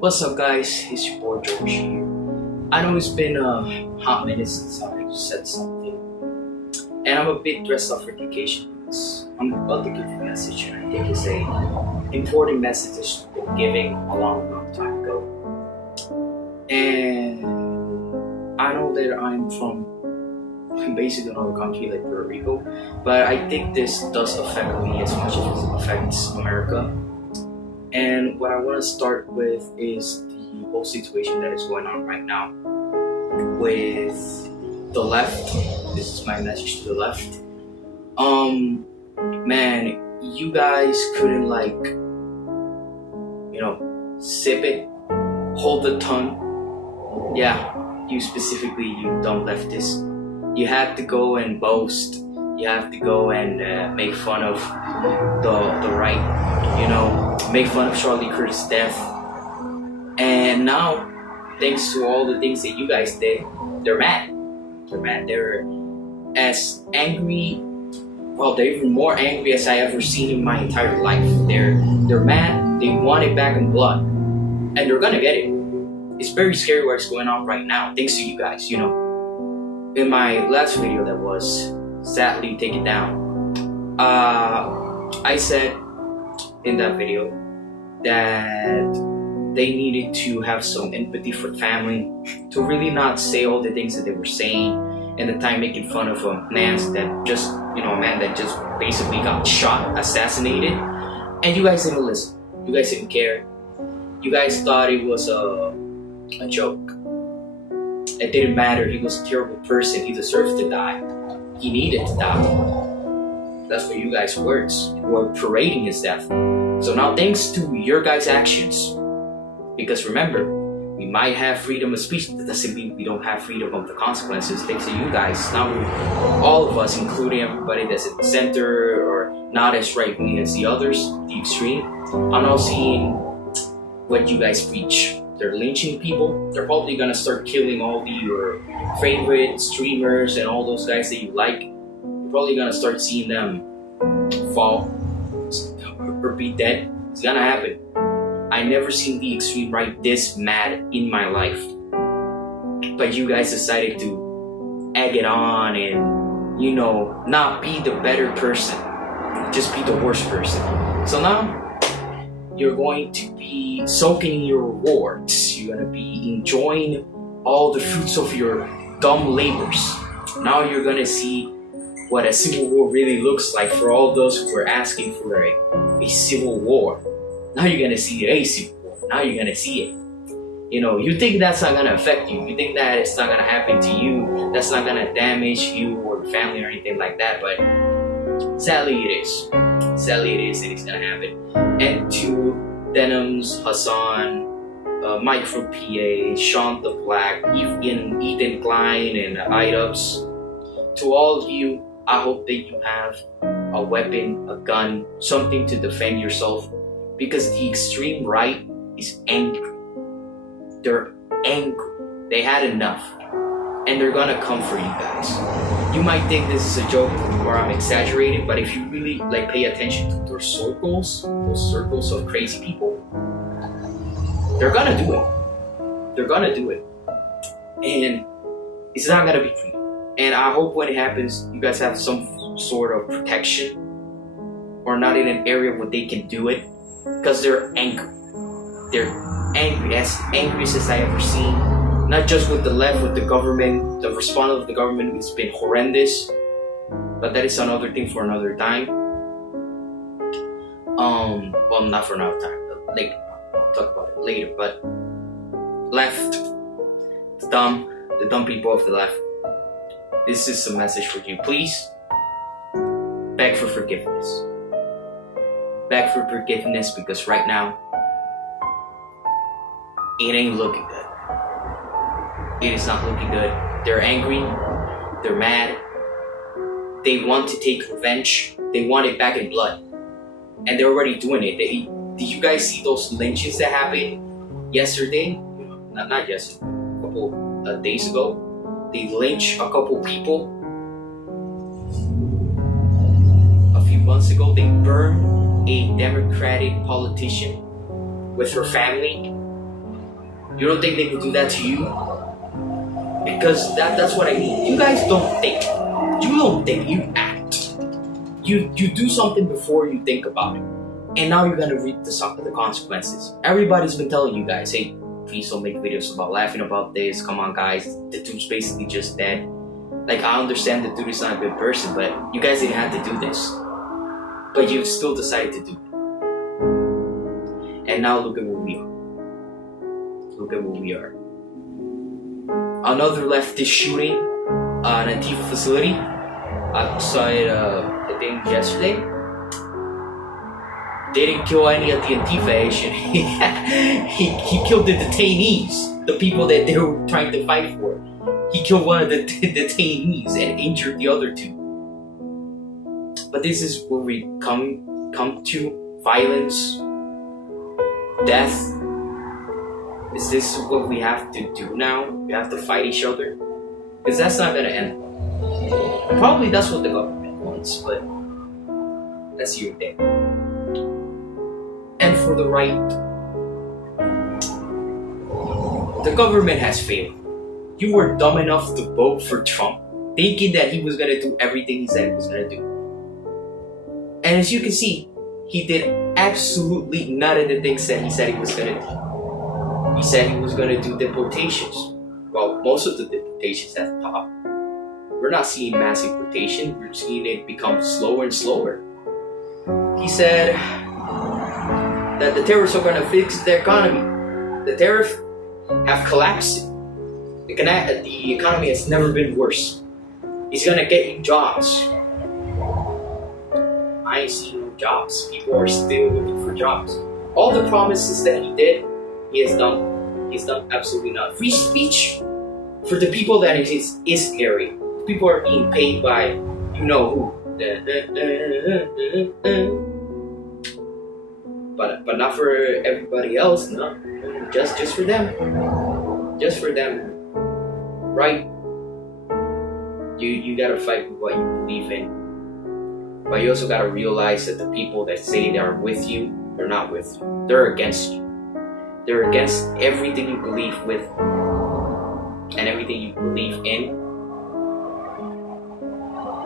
What's up, guys? It's your boy George here. I know it's been a hot minute since I said something, and I'm a bit dressed up for the occasion because I'm about to give a message, and I think it's a important message that's been giving a long time ago. And I know that I'm based in another country like Puerto Rico, but I think this does affect me as much as it affects America. And what I want to start with is the whole situation that is going on right now with the left. This is my message to the left. Man, you guys couldn't sip it, hold the tongue. Yeah, you specifically, you dumb leftists. You have to go and boast. You have to go and make fun of the right, make fun of Charlie Kirk's death. And now, thanks to all the things that you guys did, they're mad. They're mad. They're as angry. Well, they're even more angry as I ever seen in my entire life. They're mad. They want it back in blood, and they're gonna get it. It's very scary what's going on right now. Thanks to you guys. In my last video that was sadly taken down, I said in that video that they needed to have some empathy for family, to really not say all the things that they were saying, and the time making fun of a man that just, a man that just basically got shot, assassinated, and you guys didn't listen. You guys didn't care. You guys thought it was a joke. It didn't matter. He was a terrible person. He deserved to die. He needed to die. That's what you guys' words were parading his death. So now, thanks to your guys' actions, because remember, we might have freedom of speech, that doesn't mean we don't have freedom of the consequences. Thanks to you guys, now all of us, including everybody that's at the center or not as right-wing as the others, the extreme, I'm now seeing what you guys preach. They're lynching people. They're probably gonna start killing all your favorite streamers and all those guys that you like. You're probably gonna start seeing them fall or be dead. It's gonna happen. I never seen the extreme right this mad in my life. But you guys decided to egg it on and, not be the better person. Just be the worst person. So now, you're going to be soaking in your rewards. You're going to be enjoying all the fruits of your dumb labors. Now you're going to see what a civil war really looks like for all those who were asking for a civil war. Now you're going to see a civil war. Now you're going to see it. You think that's not going to affect you. You think that it's not going to happen to you. That's not going to damage you or your family or anything like that. But sadly it is. Sadly it is, and it's going to happen. And to Denims, Hassan, Mike from PA, Sean the Black, Ethan Klein, and IDubs, to all of you, I hope that you have a weapon, a gun, something to defend yourself, because the extreme right is angry. They're angry. They had enough, and they're gonna come for you guys. You might think this is a joke or I'm exaggerating, but if you really pay attention to those circles of crazy people, they're gonna do it. They're gonna do it. And it's not gonna be free. And I hope when it happens, you guys have some sort of protection, or not in an area where they can do it, because they're angry. They're angry, as angriest as I ever seen. Not just with the left, with the government. The response of the government has been horrendous. But that is another thing for another time. Well, not for another time. Later. I'll talk about it later. But left, the dumb people of the left. This is a message for you. Please beg for forgiveness. Beg for forgiveness, because right now it ain't looking good. It is not looking good. They're angry. They're mad. They want to take revenge. They want it back in blood. And they're already doing it. Did you guys see those lynchings that happened yesterday? Not yesterday. A couple days ago. They lynched a couple people. A few months ago, they burned a Democratic politician with her family. You don't think they would do that to you? Because that's what I mean. You guys don't think. You don't think. You act. You do something before you think about it. And now you're gonna reap the consequences. Everybody's been telling you guys, hey, please don't make videos about laughing about this. Come on, guys. The dude's basically just dead. Like, I understand the dude is not a good person, but you guys didn't have to do this. But you still decided to do it. And now look at what we are. Look at what we are. Another leftist shooting on an Antifa facility. I saw it, I think yesterday. They didn't kill any of the Antifa Asian. he killed the detainees, the people that they were trying to fight for. He killed one of the detainees and injured the other two. But this is where we come to: violence, death. Is this what we have to do now? We have to fight each other? Because that's not gonna end. Probably that's what the government wants, but that's your thing. And for the right, the government has failed. You were dumb enough to vote for Trump, thinking that he was gonna do everything he said he was gonna do. And as you can see, he did absolutely none of the things that he said he was gonna do. He said he was going to do deportations. Well, most of the deportations at the top. We're not seeing mass deportation. We're seeing it become slower and slower. He said that the tariffs are going to fix the economy. The tariffs have collapsed. The economy has never been worse. He's going to get you jobs. I ain't seeing no jobs. People are still looking for jobs. All the promises that he did, he has done. He's done absolutely nothing. Free speech for the people that is scary. People are being paid by you know who. But not for everybody else, no. Just for them. Just for them. Right? You gotta fight with what you believe in. But you also gotta realize that the people that say they are with you, they're not with you. They're against you. They're against everything you believe with and everything you believe in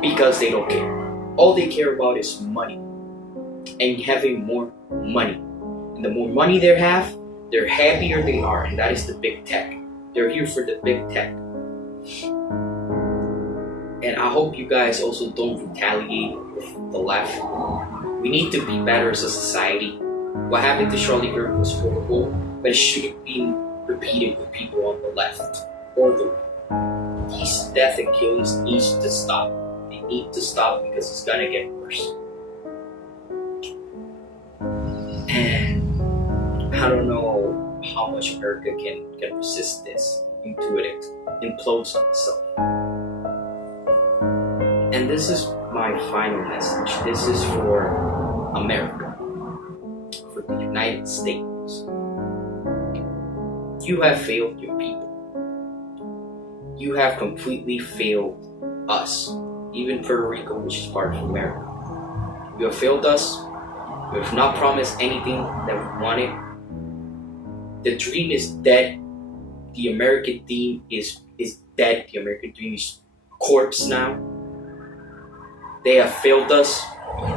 because they don't care. All they care about is money and having more money. And the more money they have, the happier they are, and that is the big tech. They're here for the big tech. And I hope you guys also don't retaliate with the left. We need to be better as a society. What happened to Charlie Kirk was horrible, but it shouldn't be repeated with people on the left or the right. These death and killings needs to stop. They need to stop because it's gonna get worse. And I don't know how much America can resist this until it implodes on itself. And this is my final message. This is for America, for the United States. You have failed your people. You have completely failed us, even Puerto Rico, which is part of America. You have failed us. You have not promised anything that we wanted. The dream is dead. The American dream is dead. The American dream is corpse now. They have failed us.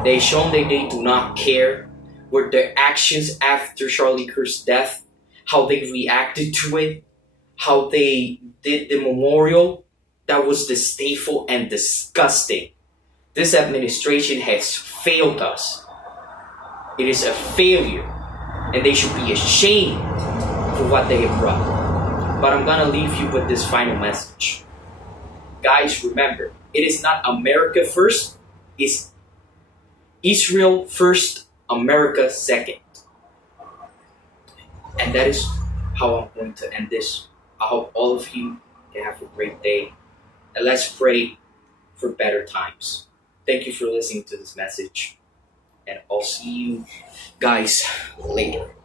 They've shown that they do not care. With their actions after Charlie Kirk's death, how they reacted to it, how they did the memorial, that was distasteful and disgusting. This administration has failed us. It is a failure, and they should be ashamed for what they have brought. But I'm gonna leave you with this final message. Guys, remember, it is not America first, it's Israel first, America second. And that is how I'm going to end this. I hope all of you can have a great day. And let's pray for better times. Thank you for listening to this message. And I'll see you guys later.